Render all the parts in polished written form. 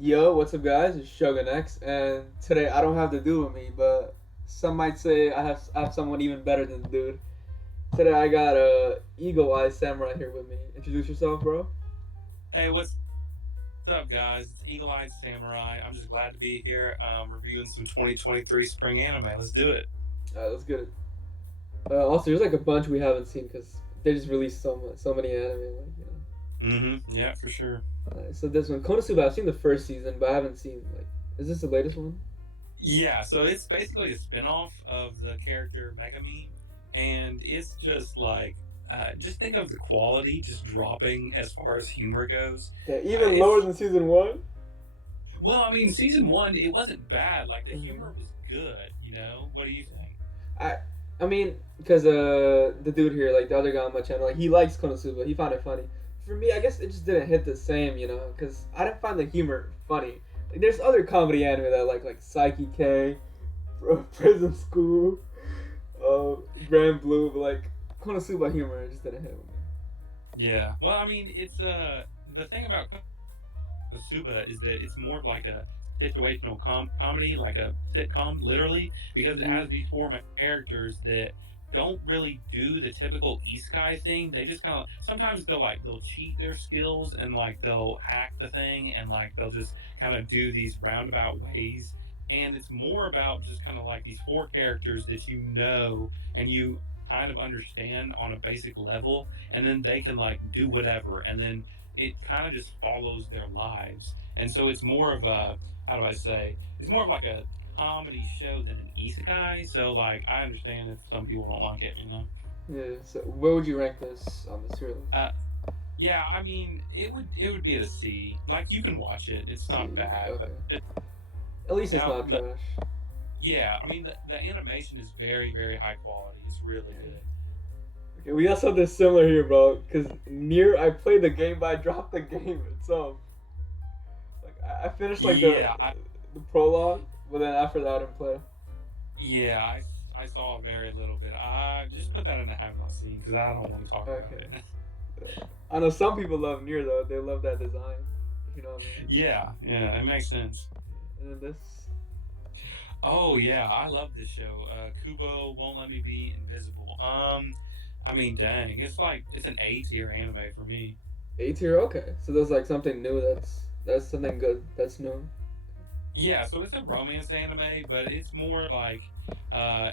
Yo, what's up, guys? It's Shogun X, and today I don't have the dude with me, but some might say I have someone even better than the dude. Today I got a Eagle Eye Samurai here with me. Introduce yourself, bro. Hey, what's up, guys? It's Eagle Eyed Samurai. I'm just glad to be here reviewing some 2023 spring anime. Let's do it. Let's get it. Also, there's like a bunch we haven't seen because they just released so many anime. Yeah, for sure. So this one, Konosuba, I've seen the first season, but I haven't seen like. Is this the latest one? Yeah, so it's basically a spin-off of the character Megami, and it's just like, just think of the quality just dropping as far as humor goes. Yeah, even lower It's than season one. Well, I mean, season one it wasn't bad. Like the Mm-hmm. humor was good. What do you think? I I mean, because the dude here, like the other guy on my channel, like he likes Konosuba. He found it funny. For me, I guess it just didn't hit the same, because I didn't find the humor funny. Like there's other comedy anime that I like Psyche K, Prison School, uh, Grand Blue, but like Konosuba humor just didn't hit with me. Yeah. Well, I mean, it's the thing about Konosuba is that it's more of like a situational comedy, like a sitcom, literally, because it has Mm-hmm. these four main characters that don't really do the typical Isekai thing. They just kind of sometimes they'll cheat their skills and like they'll hack the thing and like they'll just kind of do these roundabout ways. And it's more about just kind of like these four characters that you know and you kind of understand on a basic level, and then they can like do whatever, and then it kind of just follows their lives. And so it's more of a, how do I say, it's more of like a comedy show than an isekai. So like I understand if some people don't like it. Yeah. So where would you rank this on the serial list? Uh, yeah, I mean it would be at a C. Like you can watch it; it's See, not bad. But okay. At least it's now, not trash. yeah, I mean the animation is very very high quality. It's really Yeah. good. Okay, we got something similar here, bro. Cause near I played the game, but I dropped the game itself. Like I finished like the Yeah, I the prologue, but then after that I didn't play. yeah I saw very little bit. I just put that in the have not seen because I don't want to talk about Okay. it. I know some people love Nier though. They love that design. If you know what I mean. Yeah, yeah, it makes sense. And then this. Oh yeah, I love this show. Kubo won't let me be invisible. I mean, dang, it's an A tier anime for me. A tier, okay. So there's like something new that's something good that's new. Yeah, so it's a romance anime, but it's more like,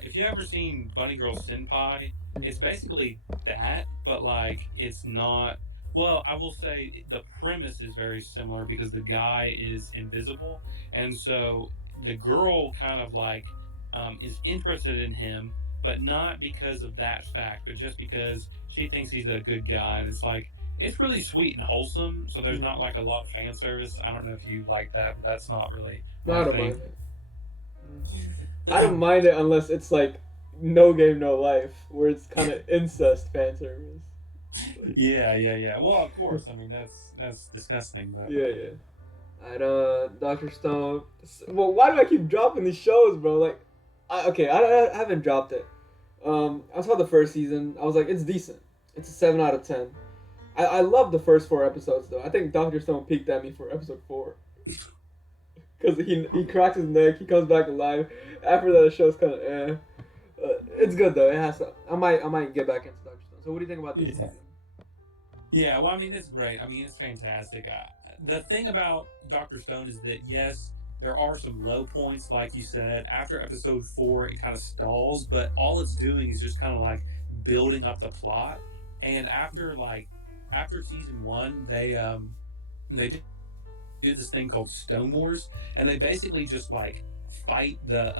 if you ever seen Bunny Girl Senpai, it's basically that, but like it's not. Well, I will say the premise is very similar because the guy is invisible, and so the girl kind of like is interested in him, but not because of that fact, but just because she thinks he's a good guy, and it's like it's really sweet and wholesome. So there's not Mm. like a lot of fan service. I don't know if you like that, but that's not really No, my I don't mind thing. it. I don't mind it unless it's like no game, no life, where it's kind of incest fan service. Like, Yeah, yeah, yeah. Well, of course. I mean, that's disgusting, but yeah, yeah. I Doctor Stone. Well, why do I keep dropping these shows, bro? Like, okay, I haven't dropped it. I saw the first season. I was like, it's decent. It's a 7 out of 10. I love the first 4 episodes though. I think Doctor Stone peaked at me for episode 4 because he cracks his neck. He comes back alive. After that, the show's kind of eh. It's good though. It has some. I might get back into Doctor Stone. So what do you think about this yeah, season? yeah. Well, I mean, it's great. I mean, it's fantastic. The thing about Doctor Stone is that yes, there are some low points, like you said. After episode four, it kind of stalls, but all it's doing is just kind of like building up the plot. And after season one, they do this thing called Stone Wars, and they basically just like fight the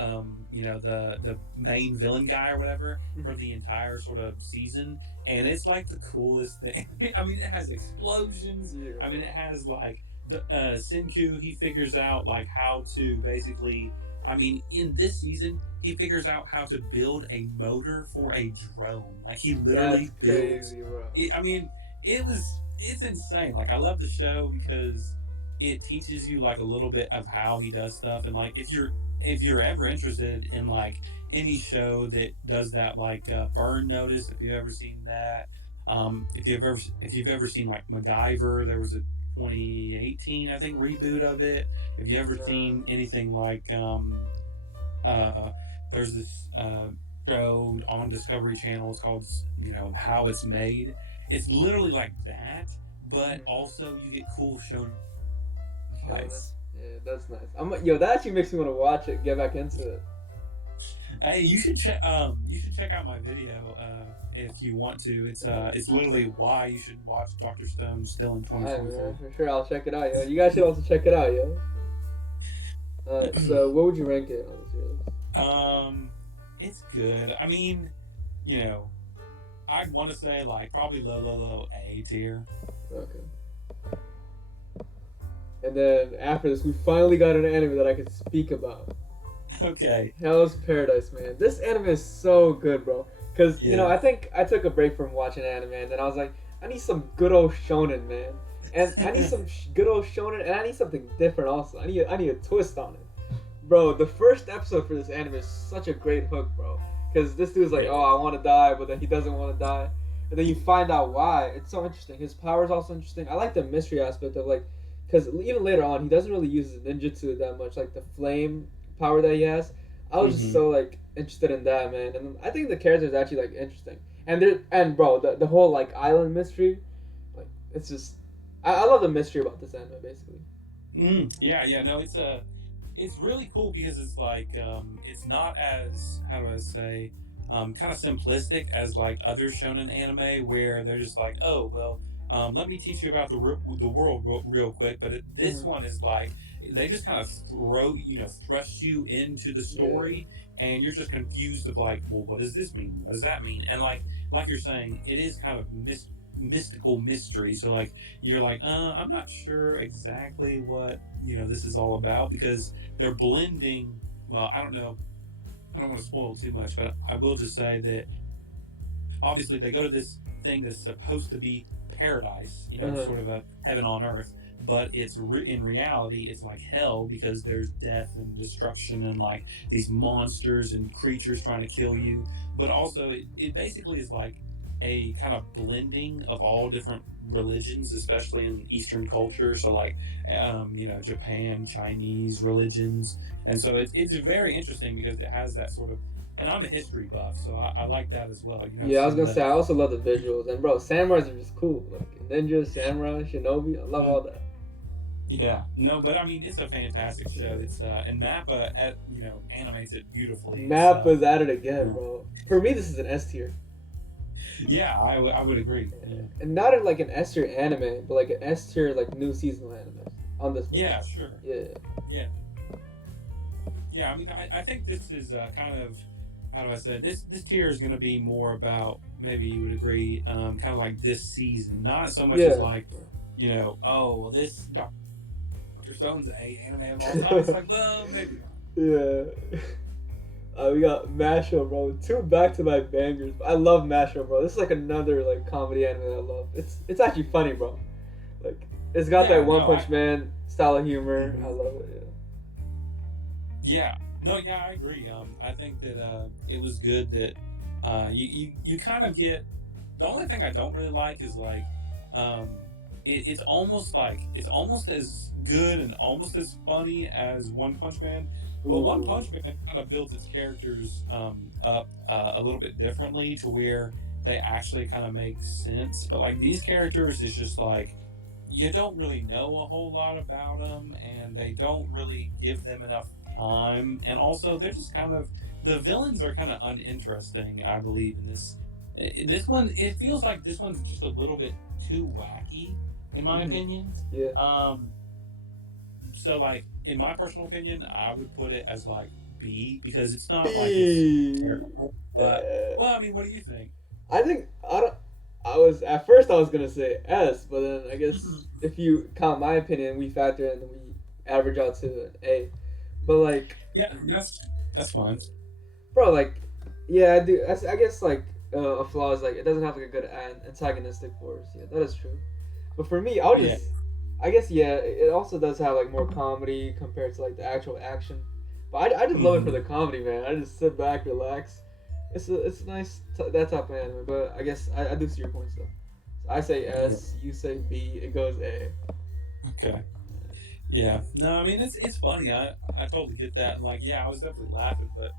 main villain guy or whatever for the entire sort of season, and it's like the coolest thing. I mean, it has explosions. Yeah. I mean, it has like Senku. He figures out like how to basically. I mean, in this season, he figures out how to build a motor for a drone. Like he That's literally builds. crazy, bro. I mean, it's insane. Like I love the show because it teaches you like a little bit of how he does stuff, and like if you're ever interested in like any show that does that, like Burn Notice, if you've ever seen that, if you've ever seen like MacGyver, there was a 2018, I think, reboot of it. Have you ever No. seen anything like uh, there's this show on Discovery Channel. It's called, How It's Made. It's literally like that, but Mhm. also you get cool shown Shonen. fights. Yeah, that's nice. Yo, that actually makes me want to watch it, get back into it. Hey, you should check. You should check out my video if you want to. It's literally why you should watch Doctor Stone still in Alright, man, 2023. for sure, I'll check it out, yo. You guys should also check it out, yo. So what would you rank it on this list? It's good. I mean, you know, I'd want to say like probably low A tier. Okay. And then after this, we finally got an anime that I could speak about. Okay. Hell's Paradise, man. This anime is so good, bro. Cause Yeah. I think I took a break from watching anime, and then I was like, I need some good old shonen, man. And I need some good old shonen, and I need something different also. I need a twist on it, bro. The first episode for this anime is such a great hook, bro. Cause this dude's like, Yeah. oh, I want to die, but then he doesn't want to die, and then you find out why. It's so interesting. His power is also interesting. I like the mystery aspect of like, cause even later on, he doesn't really use his ninjutsu that much, like the flame power that he has. I was just Mhm. so like interested in that, man, and I think the character is actually like interesting. And bro, the whole like island mystery, like it's just I love the mystery about this anime basically. Yeah. No, it's really cool because it's like it's not as, how do I say, kind of simplistic as like other shonen anime where they're just like, oh well, let me teach you about the world real quick. But this Mm-hmm. one is like they just kind of thrust you into the Yeah. story, and you're just confused of like, well, what does this mean? What does that mean? And like you're saying, it is kind of mystical mystery. So like you're like, I'm not sure exactly what this is all about because they're blending. Well, I don't know. I don't want to spoil too much, but I will just say that obviously they go to this thing that's supposed to be paradise, Uh-huh. sort of a heaven on earth, but in reality it's like hell because there's death and destruction and like these monsters and creatures trying to kill you. But also it basically is like a kind of blending of all different religions, especially in Eastern culture. So like, Japan, Chinese religions, and so it's very interesting because it has that sort of. And I'm a history buff, so I like that as well. Yeah, I was Some gonna of say I also love the visuals, and bro, samurais are just cool. Like ninja, samurai, shinobi, I love the all that. Yeah, no, but I mean, it's a fantastic show. Yeah. It's and Mappa, animates it beautifully. Mappa's at it again, Yeah, bro. For me, this is an S tier. yeah, I would agree. Yeah, And not in like an S tier anime, but like an S tier like new seasonal anime on this list. yeah, sure, Yeah. yeah, yeah. I mean, I think this is kind of, how do I say, this tier is going to be more about, maybe you would agree, kind of like this season, not so much as Yeah. like, oh well, this Doctor Stone's a anime of all time. It's like, well, maybe not. Yeah. We got Mashup, bro. Two back-to-back bangers. I love Mashup, bro. This is like another like comedy anime that I love. It's actually funny, bro. Like it's got Yeah, that One no, Punch Man style of humor. I Mhm. love it. Yeah. No, yeah, I agree. I think that it was good that you kind of get. The only thing I don't really like is like, um, it's almost like it's almost as good and almost as funny as One Punch Man. Yeah. But One Ooh. Punch Man kind of built its characters up a little bit differently to where they actually kind of make sense. But like these characters is just like you don't really know a whole lot about them, and they don't really give them enough time. And also, they're just kind of the villains are kind of uninteresting. I believe in this. This one, it feels like this one's just a little bit too wacky, in my Mhm. opinion. Yeah. So like in my personal opinion, I would put it as like B because it's not like it's B. terrible. But well, I mean, what do you think? I think I don't. I was at first I was gonna say S, but then I guess if you count my opinion, we factor in, we average out to an A. But like, Yeah, that's fine. bro, like, yeah, I do. I guess like a flaw is like it doesn't have like a good antagonistic force. Yeah, that is true. But for me, I'll Yeah. just, I guess yeah, it also does have like more comedy compared to like the actual action. But I just love it for Mhm. the comedy, man. I just sit back, relax. It's nice that type of anime. But I guess I do see your points though. So I say Yeah. S, you say B, it goes A. Okay. Yeah. No, I mean it's funny. I totally get that. And like, yeah, I was definitely laughing, but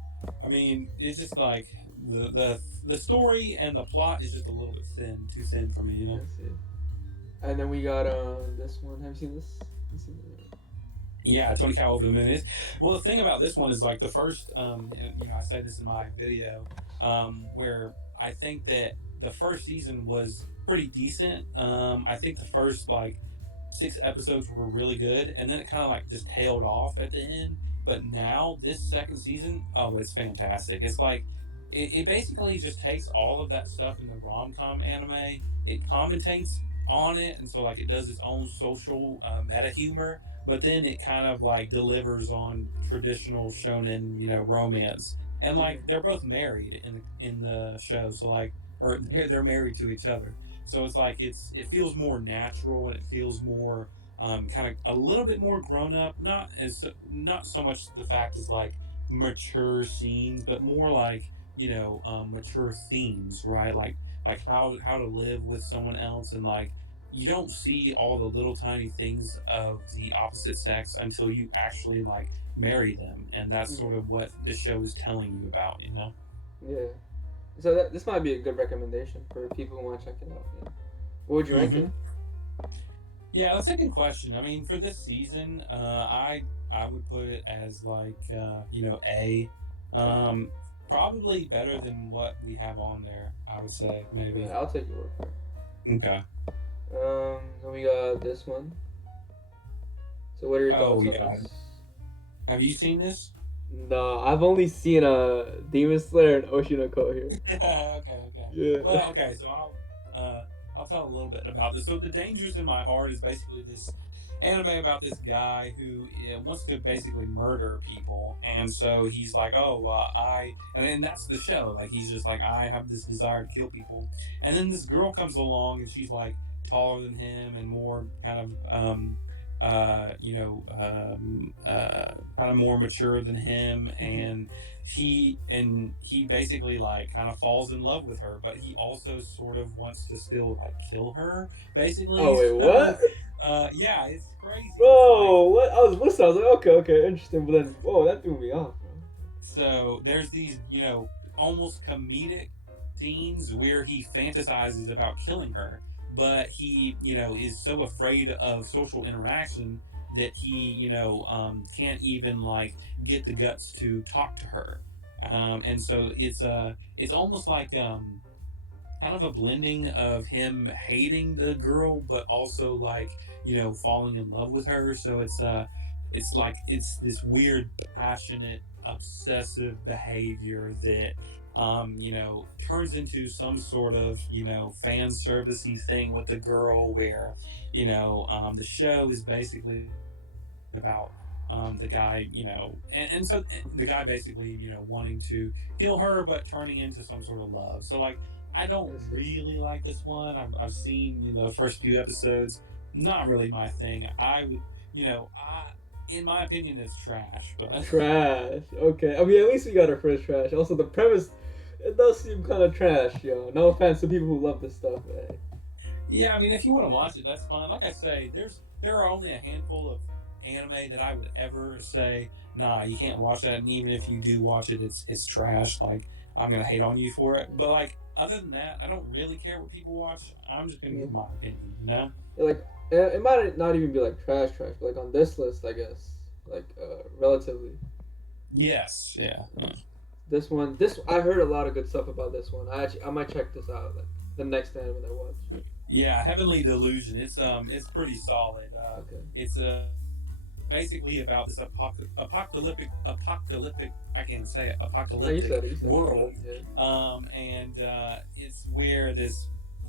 I mean, it's just like the story and the plot is just a little bit thin, too thin for me, you know. That's it. And then we got this one. Have you seen this? You seen it? Yeah, Tony Cow over the moon is. Well, the thing about this one is like the first, and, I say this in my video, where I think that the first season was pretty decent. I think the first like 6 episodes were really good, and then it kind of like just tailed off at the end. But now this second season, oh, it's fantastic. It's like it basically just takes all of that stuff in the rom com anime. It commentates on it, and so like it does its own social meta humor, but then it kind of like delivers on traditional shonen, romance. And Yeah. like they're both married in the show, so like, or they're married to each other. So it's like it feels more natural, and it feels more kind of a little bit more grown up. Not so much the fact is like mature scenes, but more like mature themes, right? Like how to live with someone else, and like you don't see all the little tiny things of the opposite sex until you actually like marry them, and that's Mhm. sort of what the show is telling you about, you know. Yeah. So this might be a good recommendation for people who want to check it out. Yeah. What would you rank Mm-hmm. it? Yeah, that's a good question. I mean, for this season, I would put it as like A, um, probably better than what we have on there. I would say maybe. I'll take your word for it. Okay. Then we got this one. So what are your Oh thoughts on yeah. this? Have you seen this? No, I've only seen Demon Slayer and Oceanico here. Okay, okay. Yeah. Well, okay. So I'll tell a little bit about this. So the Dangers in My Heart is basically this anime about this guy who wants to basically murder people, and so he's like, oh, and then that's the show. Like he's just like, I have this desire to kill people, and then this girl comes along, and she's like taller than him and more kind of kind of more mature than him, and he basically like kind of falls in love with her, but he also sort of wants to still like kill her, basically. Oh wait, what? Yeah, it's crazy. It's like Bro, what? I was listening. I was like, okay, interesting. But then, whoa, that threw me off, bro. so there's these almost comedic scenes where he fantasizes about killing her, but he is so afraid of social interaction that he can't even like get the guts to talk to her, and so it's almost like kind of a blending of him hating the girl but also like falling in love with her. So it's like it's this weird passionate obsessive behavior that turns into some sort of fan servicey thing with the girl, where the show is basically about the guy, and so the guy basically, wanting to kill her, but turning into some sort of love. So, like, I don't I see. really like this one. I've seen, the first few episodes. Not really my thing. I would, in my opinion, it's trash. But Trash. Okay. I mean, at least we got our first trash. Also, the premise, it does seem kind of trash, yo. No offense to people who love this stuff, man. yeah, I mean, if you want to watch it, that's fine. Like I say, there are only a handful of anime that I would ever say, nah, you can't watch that. And even if you do watch it, it's trash. Like I'm gonna hate on you for it. But like other than that, I don't really care what people watch. I'm just gonna Yeah. give my opinion. You know? Like, it might not even be like trash, but like on this list, I guess, like relatively. Yes. Yeah. This I heard a lot of good stuff about this one. I might check this out, like the next anime I watch. Yeah. Heavenly Delusion. It's pretty solid. Okay. It's basically about this apocalyptic I can't say it, No, you apocalyptic said it. You said world. it. Yeah. And it's where this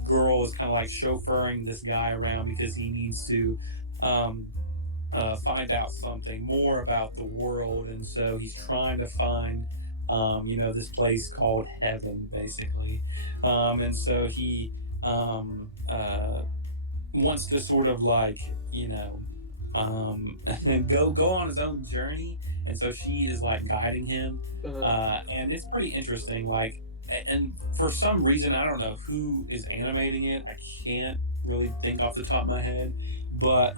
girl is kind of like chauffeuring this guy around because he needs to um, find out something more about the world, and so he's trying to find this place called heaven, basically, and so he wants to sort of like um, go on his own journey, and so she is like guiding him, Uh-huh. and it's pretty interesting. Like, and for some reason, I don't know who is animating it. I can't really think off the top of my head, but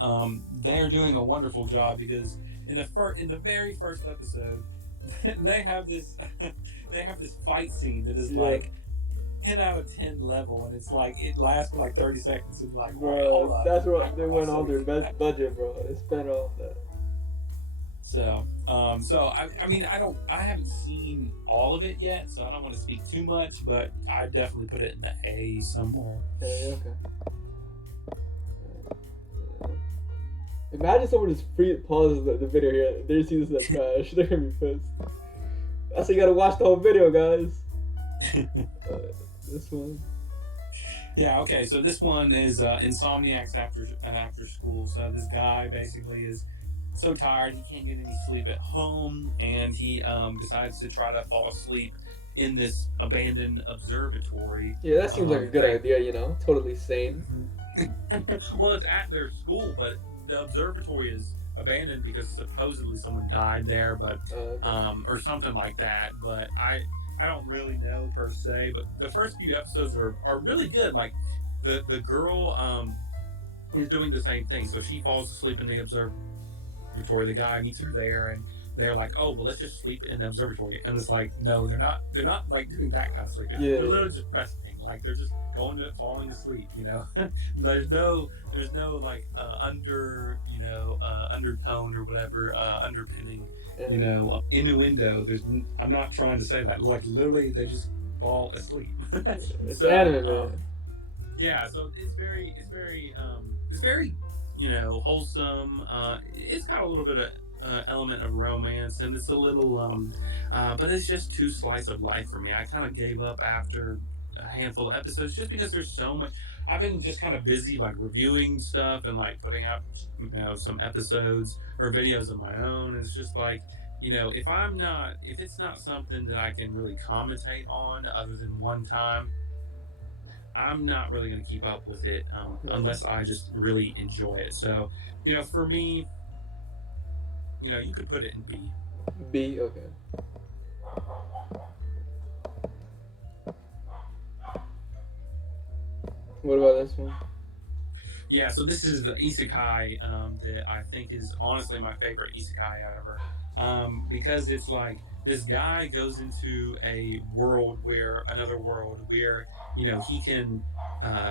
they're doing a wonderful job because in the very first episode, they have this they have this fight scene that is Yeah. like 10 out of 10 level, and it's like it lasts for like 30 seconds, and you're like, wait, Bro, hold up, that's what like, they went all their best budget, bro. They spent all that. So, I mean, I haven't seen all of it yet, so I don't want to speak too much, but I definitely put it in the A somewhere. Okay. Imagine someone just pauses the video here. They see this as trash. They're gonna be pissed. That's why you gotta watch the whole video, guys. This one. Yeah, okay, so this one is Insomniac's after school. So this guy basically is so tired he can't get any sleep at home, and he decides to try to fall asleep in this abandoned observatory. Yeah, that seems like a good idea, totally sane. Well, it's at their school, but the observatory is abandoned because supposedly someone died there, but or something like that. But I don't really know per se. But the first few episodes are really good. Like the girl is doing the same thing, so she falls asleep in the observatory. The guy meets her there, and they're like, "Oh, well, let's just sleep in the observatory." And it's like, no, they're not like doing that kind of sleeping. Yeah. They're literally just resting. Like they're just falling asleep. There's no like undertone or whatever underpinning. Innuendo. I'm not trying to say that. Like literally, they just fall asleep. It's anime, man. Yeah, so it's very wholesome. It's got a little bit of element of romance, and it's a little but it's just too slice of life for me. I kind of gave up after a handful of episodes just because there's so much. I've been just kind of busy like reviewing stuff and like putting out some episodes or videos of my own. And it's just like, if it's not something that I can really commentate on other than one time, I'm not really going to keep up with it unless I just really enjoy it. So, for me, you could put it in B. B, okay. What about this one? Yeah, so this is the Isekai that I think is honestly my favorite Isekai ever. Because it's like this guy goes into another world where, he can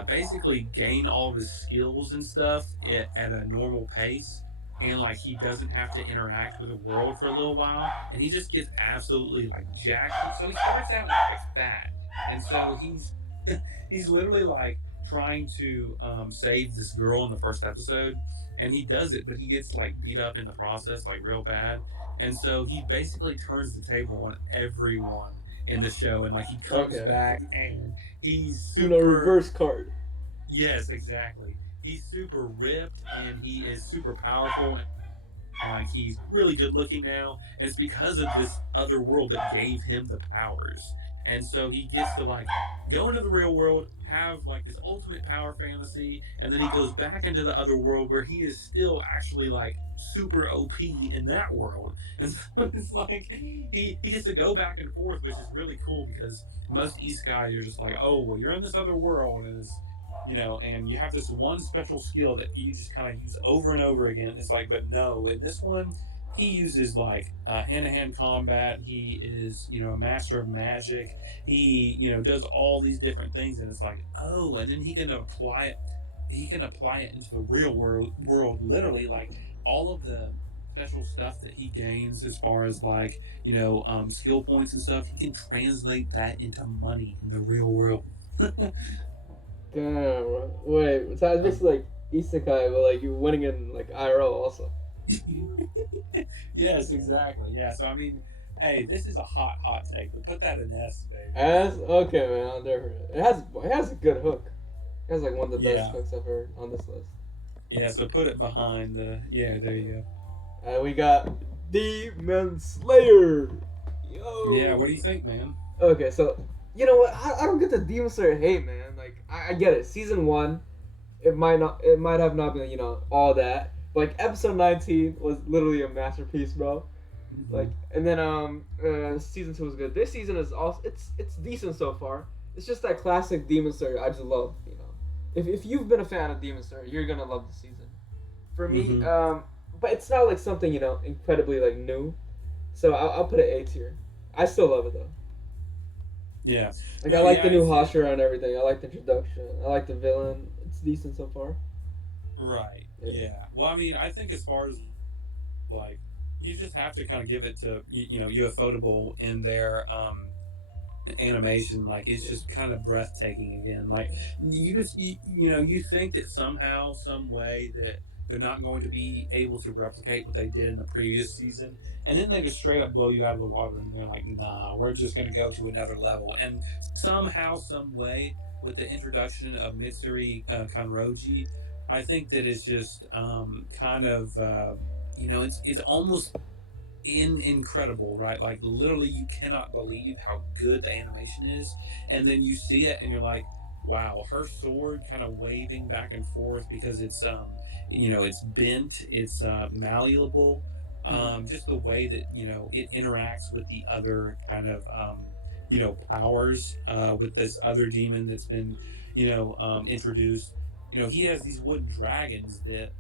basically gain all of his skills and stuff at a normal pace. And like he doesn't have to interact with the world for a little while, and he just gets absolutely like jacked. So he starts out like fat, and so he's literally like trying to save this girl in the first episode, and he does it, but he gets like beat up in the process like real bad, and so he basically turns the table on everyone in the show, and like he comes back and he's super reverse card. Yes, exactly. He's super ripped and he is super powerful. Like he's really good looking now, and it's because of this other world that gave him the powers. And so he gets to like go into the real world, have like this ultimate power fantasy, and then he goes back into the other world where he is still actually like super OP in that world. And so it's like he gets to go back and forth, which is really cool because most Isekai you're just like, oh well, you're in this other world and it's and you have this one special skill that you just kind of use over and over again. It's like, but no, in this one, he uses like hand-to-hand combat. He is, a master of magic. He, does all these different things, and it's like, oh, and then he can apply it. He can apply it into the real world, literally, like all of the special stuff that he gains as far as like, skill points and stuff. He can translate that into money in the real world. Damn, wait, so it's basically like Isekai, but like you're winning in like IRL also. Yes, exactly. Yeah, so I mean, hey, this is a hot take, but put that in S, baby. S? Okay, man, I'll never. It has a good hook. It has like one of the best hooks I've heard on this list. Yeah, so put it behind the. Yeah, there you go. And we got Demon Slayer. Yo. Yeah, what do you think, man? Okay, so you know what? I don't get the Demon Slayer hate, man. Like I get it. Season 1, it might have not been all that. But like episode 19 was literally a masterpiece, bro. Mm-hmm. Like, and then season 2 was good. This season is also it's decent so far. It's just that classic Demon Slayer I just love, if you've been a fan of Demon Slayer, you're gonna love the season. For me, Mm-hmm. but it's not like something incredibly like new. So I'll put it A tier. I still love it though. Yeah. Like I No, like yeah, the new it's Hashira and everything. I like the introduction. I like the villain. It's decent so far. right. Yeah. Yeah. Well, I mean, I think as far as like, you just have to kind of give it to Ufotable in their animation. Like, it's Yeah. just kind of breathtaking again. Like, you think that somehow, some way that they're not going to be able to replicate what they did in the previous season, and then they just straight up blow you out of the water, and they're like, nah, we're just going to go to another level. And somehow, some way, with the introduction of Mitsuri Kanroji, I think that it's just kind of it's almost incredible, right? Like, literally, you cannot believe how good the animation is, and then you see it, and you're like, wow, her sword kind of waving back and forth because it's bent, it's malleable. Mm-hmm. Just the way that it interacts with the other kind of powers with this other demon that's been introduced. He has these wooden dragons that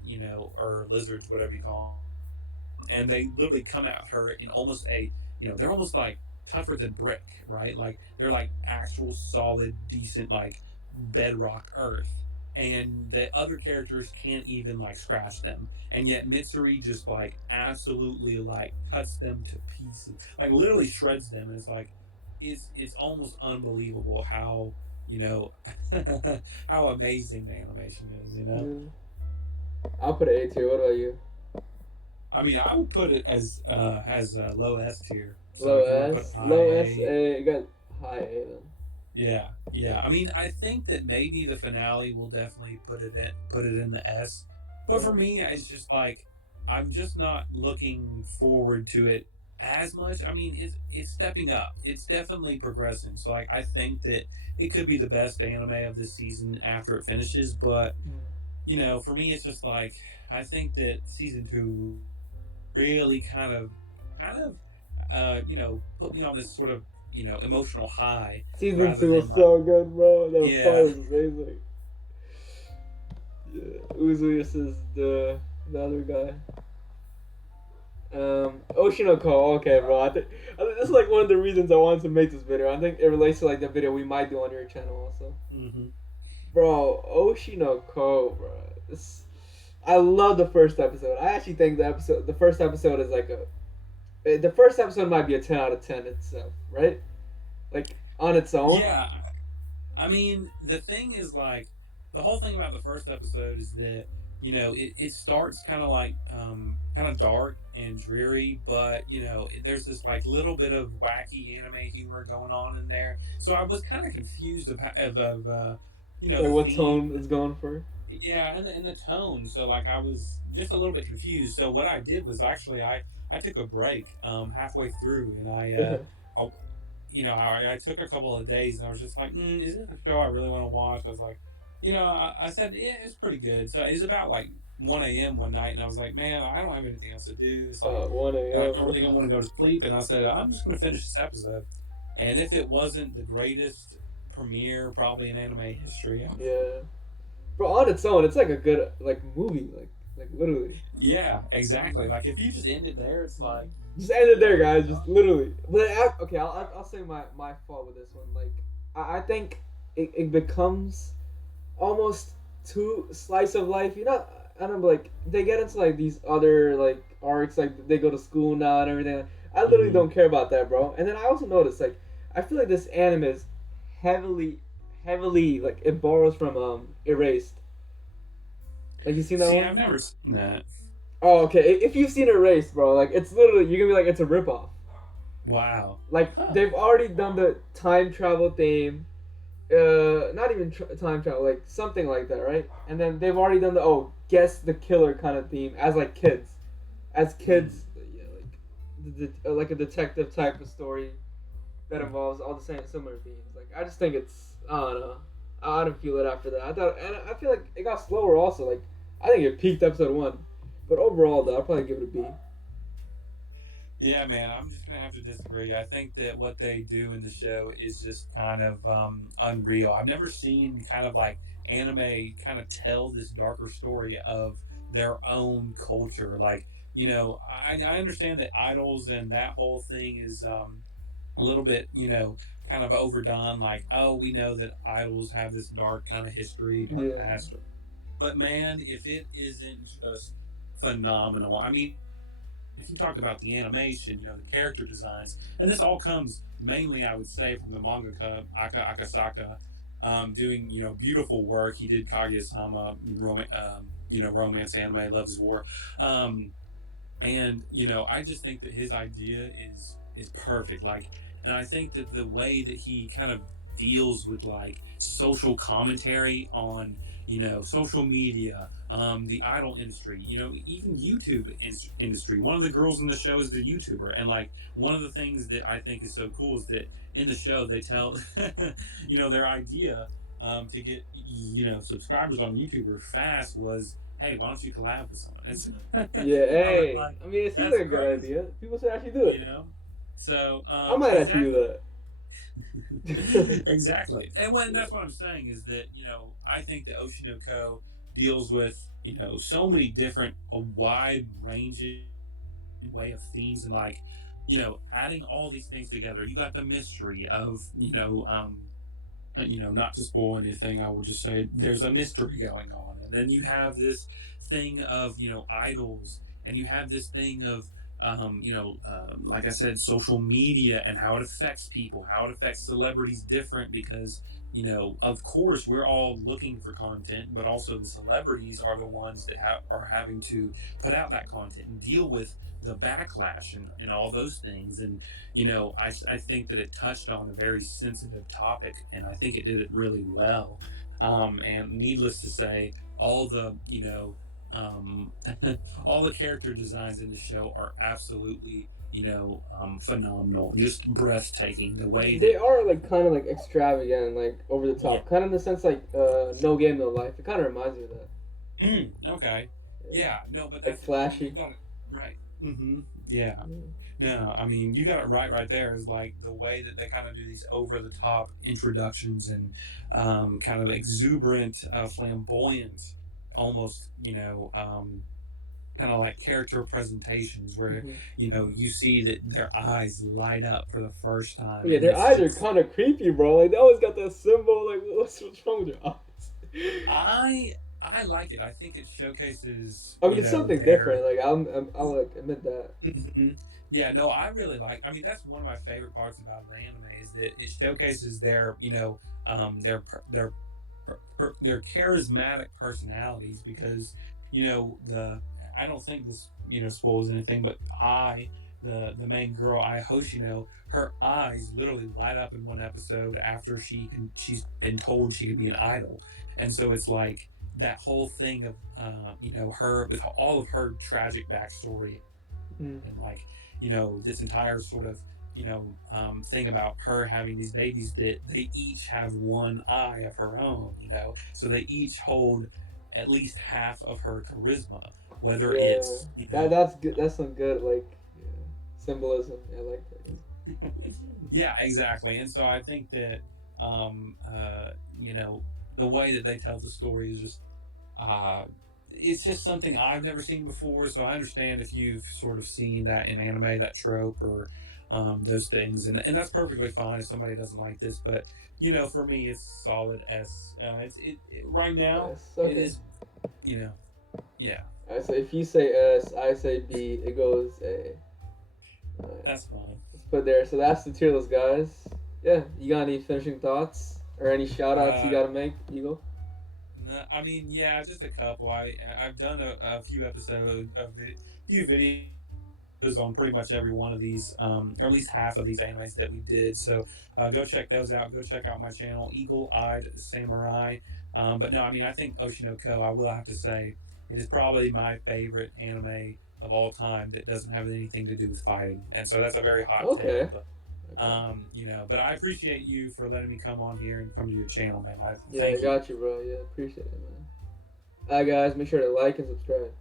or lizards, whatever you call them, and they literally come at her in almost they're almost like tougher than brick, right? Like, they're like actual solid, decent, like bedrock earth. And the other characters can't even like scratch them. And yet Mitsuri just like absolutely like cuts them to pieces. Like, literally shreds them. And it's like it's almost unbelievable how, you know, how amazing the animation is. Yeah. I'll put it A tier. What about you? I mean, I would put it as a low S tier. So Low if you want to put S. high Low S A, A. You got high A then. yeah, yeah. I mean, I think that maybe the finale will definitely put it in the S. But for Uh, me, it's just like, I'm just not looking forward to it as much. I mean, it's stepping up. It's definitely progressing. So, like, I think that it could be the best anime of this season after it finishes. But for me, it's just like, I think that season two really put me on this sort of emotional high, Season rather 2 was than like, so good, bro. The fight yeah, was amazing. Yeah. Uzuis is the other guy. Oceanico. Okay, bro. I think this is like one of the reasons I wanted to make this video. I think it relates to like the video we might do on your channel also. hmm Bro, Oceanico, bro. I love the first episode. I actually think the first episode is like the first episode might be a 10 out of 10 itself, right? Like on its own. yeah. I mean, the thing is, like, the whole thing about the first episode is that it starts kind of like kind of dark and dreary, but there's this like little bit of wacky anime humor going on in there. So I was kind of confused of Like the what theme. tone is going for? Yeah, and the tone. So, like, I was just a little bit confused. So what I did was, actually, I took a break halfway through, and I I took a couple of days, and I was just like, is this a show I really want to watch? I was like, I said, yeah, it's pretty good. So it was about like 1 a.m. one night, and I was like, man, I don't have anything else to do. It's like, 1 I a.m. don't really want to go to sleep, and I said, I'm just going to finish this episode. And if it wasn't the greatest premiere probably in anime history, Yeah. Bro, on its own, it's like a good like movie, like literally. yeah, exactly. Like, if you just end it there, it's like, Just end it there, you're guys. Just done. literally. But okay, I'll say my fault with this one. Like I think it becomes almost too slice of life. I don't know, like they get into like these other like arcs, like they go to school now and everything. I literally hmm don't care about that, bro. And then I also noticed like I feel like this anime is heavily, heavily like it borrows from Erased. Like you seen that See, one? I've never seen that. Oh, okay. If you've seen Erased, bro, like it's literally you're gonna be like it's a ripoff. Wow. Like Huh. they've already done the time travel theme, not even time travel, like something like that, right? And then they've already done the guess the killer kind of theme as Mm. kids, yeah, like a detective type of story that involves all the same similar themes. Like I just think it's I don't know, I didn't feel it after that. I thought, and I feel like it got slower also. Like I think it peaked episode 1, but overall though, I'll probably give it a B. Yeah, man, I'm just gonna have to disagree. I think that what they do in the show is just kind of unreal. I've never seen kind of like anime kind of tell this darker story of their own culture. Like, I understand that idols and that whole thing is a little bit, kind of overdone. Like, oh, we know that idols have this dark kind of history, dark Yeah. past. But man, if it isn't just phenomenal, I mean, if you talk about the animation, the character designs, and this all comes mainly, I would say, from the mangaka Akasaka, doing beautiful work. He did Kaguya-sama, romance anime, Love is War, um, and I just think that his idea is perfect. Like, and I think that the way that he kind of deals with like social commentary on social media, the idol industry, even YouTube industry. One of the girls in the show is the YouTuber, and like one of the things that I think is so cool is that in the show they tell their idea to get subscribers on YouTube fast was, hey, why don't you collab with someone? Yeah, I was hey. like, I mean, it seems that's like a good crazy, idea. People should actually do it. you know. So I might actually exactly, do that. exactly. And that's what I'm saying is that I think the Oceanico deals with so many different, a wide ranging way of themes, and like adding all these things together. You got the mystery of not to spoil anything, I will just say there's a mystery going on. And then you have this thing of, idols, and you have this thing of, like I said, social media and how it affects people, how it affects celebrities different because, of course, we're all looking for content, but also the celebrities are the ones that are having to put out that content and deal with the backlash and all those things. And I think that it touched on a very sensitive topic, and I think it did it really well. And needless to say, all the um, all the character designs in the show are absolutely phenomenal, just breathtaking. The way They that are like kind of like extravagant, like over the yeah, top, kind of in the sense like No Game No Life. It kind of reminds me of that. okay, yeah, no, but Like that's you flashy. got it right. Yeah. Yeah, I mean, you got it right there. Is like the way that they kind of do these over the top introductions and kind of exuberant, flamboyant, almost, kind of like character presentations where, Mm-hmm. you see that their eyes light up for the first time. Yeah, And their it's eyes are just, kind of creepy, bro. Like they always got that symbol. Like what's wrong with their eyes? I, I like it. I think it showcases, I mean, it's something their different. Like I'll like admit that. Mhm. Yeah, no, I really like. I mean, that's one of my favorite parts about the anime is that it showcases their, their charismatic personalities because, the I don't think this spoils anything, but the main girl Hoshino, her eyes literally light up in one episode after she's been told she could be an idol, and so it's like that whole thing of her with all of her tragic backstory Mm. and like this entire sort of thing about her having these babies that they each have one eye of her own, so they each hold at least half of her charisma, whether Yeah, it's that's good. That's some good like symbolism. I like yeah, exactly. And so I think that um uh the way that they tell the story is just uh it's just something I've never seen before. So I understand if you've sort of seen that in anime, that trope or those things, and that's perfectly fine if somebody doesn't like this. But for me, it's solid S. Right that. now, Yes. it Okay. is. Yeah, Alright, so if you say S, I say B. It goes A. Alright, that's fine. let's put there. So that's the tier list, guys. Yeah. You got any finishing thoughts or any shout outs you Uh, gotta make, Eagle? no, I mean, yeah, just a couple. I've done a few episodes of it, few videos on pretty much every one of these, or at least half of these animes that we did. So go check those out. Go check out my channel, Eagle Eyed Samurai. But no, I mean, I think Oceanico, I will have to say, it is probably my favorite anime of all time that doesn't have anything to do with fighting. And so that's a very hot take. Okay. But Okay. but I appreciate you for letting me come on here and come to your channel, man. I Yeah, I thank you. got you, bro. Yeah, appreciate it, man. Alright, guys, make sure to like and subscribe.